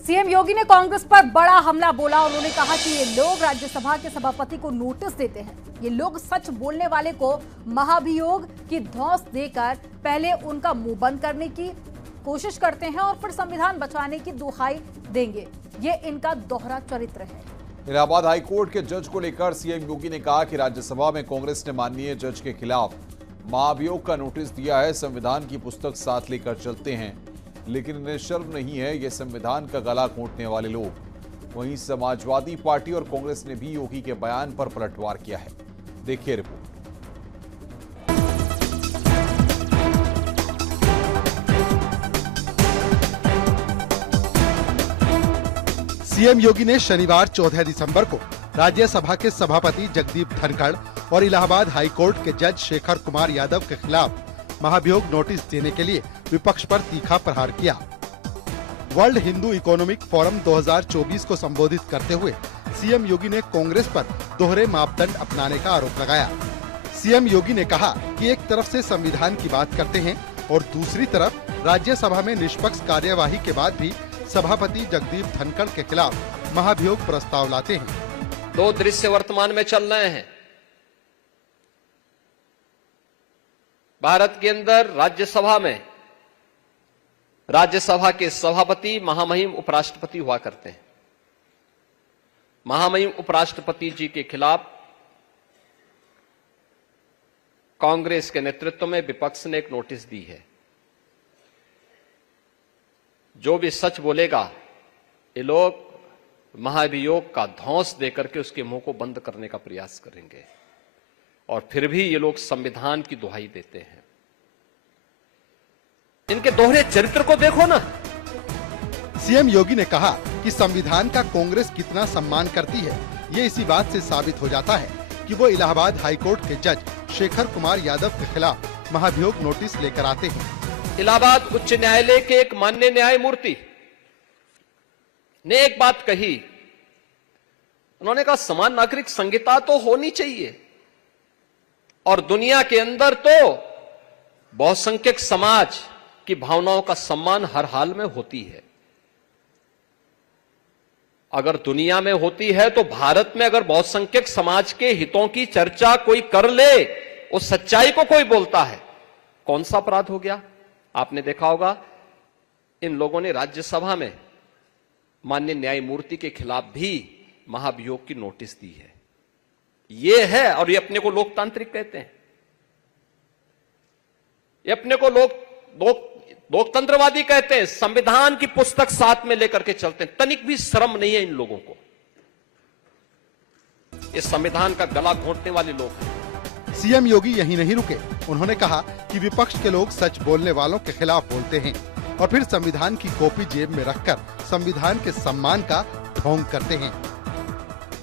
CM योगी ने कांग्रेस पर बड़ा हमला बोला। उन्होंने कहा कि ये लोग राज्यसभा के सभापति को नोटिस देते हैं। ये लोग सच बोलने वाले को महाभियोग की धौंस देकर पहले उनका मुंह बंद करने की कोशिश करते हैं और फिर संविधान बचाने की दुहाई देंगे। ये इनका दोहरा चरित्र है। इलाहाबाद हाईकोर्ट के जज को लेकर सीएम योगी ने कहा कि राज्यसभा में कांग्रेस ने माननीय जज के खिलाफ महाभियोग का नोटिस दिया है। संविधान की पुस्तक साथ लेकर चलते हैं, लेकिन इन्हें शर्म नहीं है ये संविधान का गला घोंटने वाले लोग। वहीं समाजवादी पार्टी और कांग्रेस ने भी योगी के बयान पर पलटवार किया है। देखिए रिपोर्ट। सीएम योगी ने शनिवार 14 दिसंबर को राज्यसभा के सभापति जगदीप धनखड़ और इलाहाबाद हाईकोर्ट के जज शेखर कुमार यादव के खिलाफ महाभियोग नोटिस देने के लिए विपक्ष पर तीखा प्रहार किया। वर्ल्ड हिंदू इकोनॉमिक फोरम 2024 को संबोधित करते हुए सीएम योगी ने कांग्रेस पर दोहरे मापदंड अपनाने का आरोप लगाया। सीएम योगी ने कहा कि एक तरफ से संविधान की बात करते हैं और दूसरी तरफ राज्यसभा में निष्पक्ष कार्यवाही के बाद भी सभापति जगदीप धनखड़ के खिलाफ महाभियोग प्रस्ताव लाते हैं। दो दृश्य वर्तमान में चल रहे हैं। भारत के अंदर राज्यसभा में राज्यसभा के सभापति महामहिम उपराष्ट्रपति हुआ करते हैं। महामहिम उपराष्ट्रपति जी के खिलाफ कांग्रेस के नेतृत्व में विपक्ष ने एक नोटिस दी है। जो भी सच बोलेगा ये लोग महाभियोग का धौंस देकर के उसके मुंह को बंद करने का प्रयास करेंगे और फिर भी ये लोग संविधान की दुहाई देते हैं। इनके दोहरे चरित्र को देखो ना। सीएम योगी ने कहा कि संविधान का कांग्रेस कितना सम्मान करती है, ये इसी बात से साबित हो जाता है कि वो इलाहाबाद हाईकोर्ट के जज शेखर कुमार यादव के खिलाफ महाभियोग नोटिस लेकर आते हैं। इलाहाबाद उच्च न्यायालय के एक माननीय न्यायमूर्ति ने एक बात कही। उन्होंने कहा समान नागरिक संहिता तो होनी चाहिए और दुनिया के अंदर तो बहुसंख्यक समाज की भावनाओं का सम्मान हर हाल में होती है। अगर दुनिया में होती है तो भारत में अगर बहुसंख्यक समाज के हितों की चर्चा कोई कर ले, उस सच्चाई को कोई बोलता है, कौन सा अपराध हो गया? आपने देखा होगा इन लोगों ने राज्यसभा में माननीय न्यायमूर्ति के खिलाफ भी महाभियोग की नोटिस दी है। ये है, और ये अपने को लोकतांत्रिक कहते हैं, ये अपने को लोकतंत्रवादी कहते हैं। संविधान की पुस्तक साथ में लेकर के चलते हैं। तनिक भी शर्म नहीं है इन लोगों को। ये संविधान का गला घोंटने वाले लोग हैं। सीएम योगी यहीं नहीं रुके। उन्होंने कहा कि विपक्ष के लोग सच बोलने वालों के खिलाफ बोलते हैं और फिर संविधान की कॉपी जेब में रखकर संविधान के सम्मान का ढोंग करते हैं।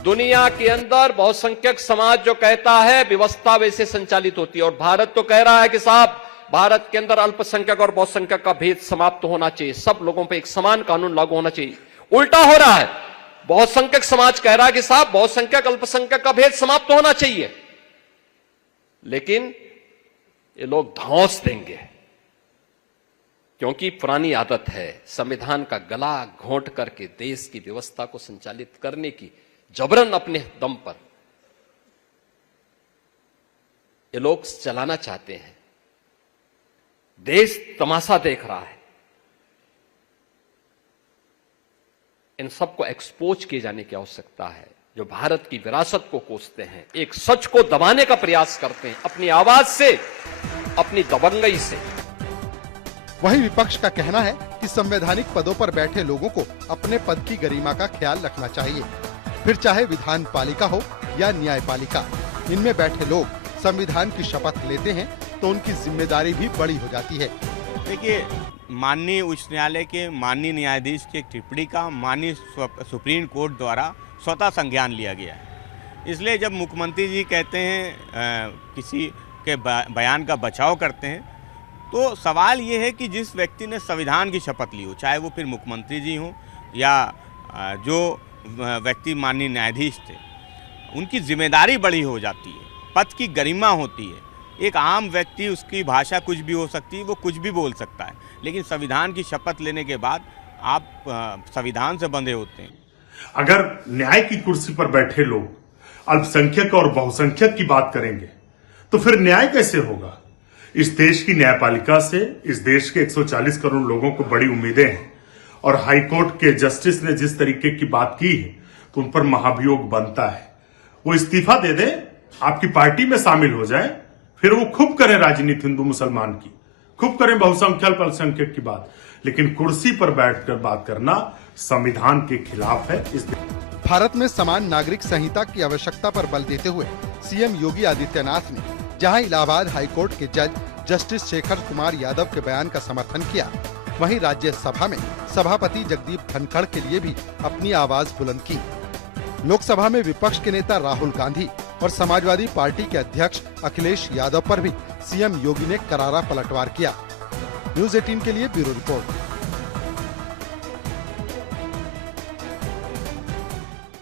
दुनिया के अंदर बहुसंख्यक समाज जो कहता है व्यवस्था वैसे संचालित होती है, और भारत तो कह रहा है कि साहब भारत के अंदर अल्पसंख्यक और बहुसंख्यक का भेद समाप्त होना चाहिए, सब लोगों पर एक समान कानून लागू होना चाहिए। उल्टा हो रहा है। बहुसंख्यक समाज कह रहा है कि साहब बहुसंख्यक अल्पसंख्यक का भेद समाप्त होना चाहिए, लेकिन ये लोग धौंस देंगे क्योंकि पुरानी आदत है संविधान का गला घोंट करके देश की व्यवस्था को संचालित करने की। जबरन अपने दम पर ये लोग चलाना चाहते हैं। देश तमाशा देख रहा है। इन सबको एक्सपोज किए जाने की आवश्यकता है। जो भारत की विरासत को कोसते हैं, एक सच को दबाने का प्रयास करते हैं अपनी आवाज से, अपनी दबंगई से। वहीं विपक्ष का कहना है कि संवैधानिक पदों पर बैठे लोगों को अपने पद की गरिमा का ख्याल रखना चाहिए, फिर चाहे विधान पालिका हो या न्यायपालिका। इनमें बैठे लोग संविधान की शपथ लेते हैं तो उनकी जिम्मेदारी भी बड़ी हो जाती है। देखिए, माननीय उच्च न्यायालय के माननीय न्यायाधीश की टिप्पणी का माननीय सुप्रीम कोर्ट द्वारा स्वतः संज्ञान लिया गया है। इसलिए जब मुख्यमंत्री जी कहते हैं किसी के बयान का बचाव करते हैं, तो सवाल ये है कि जिस व्यक्ति ने संविधान की शपथ ली हो, चाहे वो फिर मुख्यमंत्री जी हों या जो व्यक्ति माननीय न्यायाधीश थे, उनकी जिम्मेदारी बड़ी हो जाती है, पद की गरिमा होती है। एक आम व्यक्ति, उसकी भाषा कुछ भी हो सकती है, वो कुछ भी बोल सकता है, लेकिन संविधान की शपथ लेने के बाद आप संविधान से बंधे होते हैं। अगर न्याय की कुर्सी पर बैठे लोग अल्पसंख्यक और बहुसंख्यक की बात करेंगे तो फिर न्याय कैसे होगा? इस देश की न्यायपालिका से इस देश के 140 करोड़ लोगों को बड़ी उम्मीदें हैं और हाईकोर्ट के जस्टिस ने जिस तरीके की बात की है तो उन पर महाभियोग बनता है। वो इस्तीफा दे दे, आपकी पार्टी में शामिल हो जाए, फिर वो खूब करें राजनीति हिंदू मुसलमान की, खूब करें बहुसंख्यक अल्पसंख्यक की बात, लेकिन कुर्सी पर बैठकर बात करना संविधान के खिलाफ है। भारत में समान नागरिक संहिता की आवश्यकता पर बल देते हुए सीएम योगी आदित्यनाथ ने जहां इलाहाबाद हाईकोर्ट के जज जस्टिस शेखर कुमार यादव के बयान का समर्थन किया, वहीं राज्यसभा में सभापति जगदीप धनखड़ के लिए भी अपनी आवाज बुलंद की। लोकसभा में विपक्ष के नेता राहुल गांधी और समाजवादी पार्टी के अध्यक्ष अखिलेश यादव पर भी सीएम योगी ने करारा पलटवार किया। न्यूज़ 18 के लिए ब्यूरो रिपोर्ट।